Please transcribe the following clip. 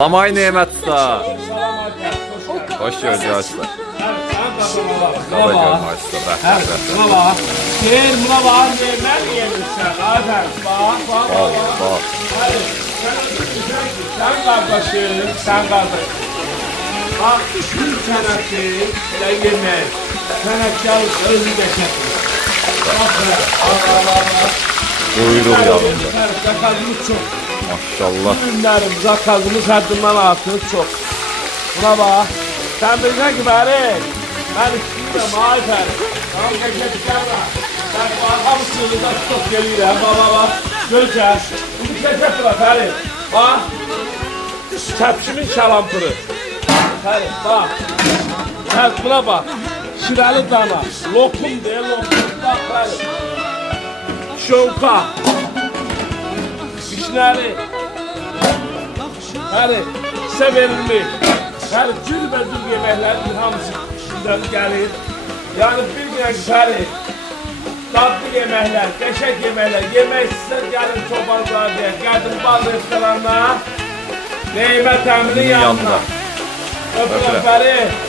Amay Nimet Usta. Hoş gördük usta. Baba görme usta. Buna bak. Gel buna bak. Ben yemişsin. Aferin. Bak. Bak. Hadi. Sen kardeşim. Sen kardeş. Bak. Bir tanesi. Sen yemeği. Sen özü de çekmiş. Bak. Allah. Buyurun yanımda. Zakazımız çok. Maşallah. Ürünlerim, zakazımız haddinden artık çok. Buna bak. Sen bileceksin ki bari. Ben istiyorum aferin. Tamam geçecekler var. Ben bu arkamızsınız da çok geliyor. Bak. Göreceğiz. Bunu geçecek var Ferit. Bak. Çepçimin şalampırı. Ferit bak. Ferit buna bak. Şireli dana. Lokum diye lokum. Bak Ferit. Şovka. Vişneli. Hani size verilmiş. Yani cürbəcür yeməklərin hamısı sizdən gəlir. Yani bir gün hani tatlı yeməklər, qəşəng yeməklər, yemək sizə gəlin çobanzadəyə, gəlin bal restoranına, Neymət Əminin yanına. Öpürəm Fərid.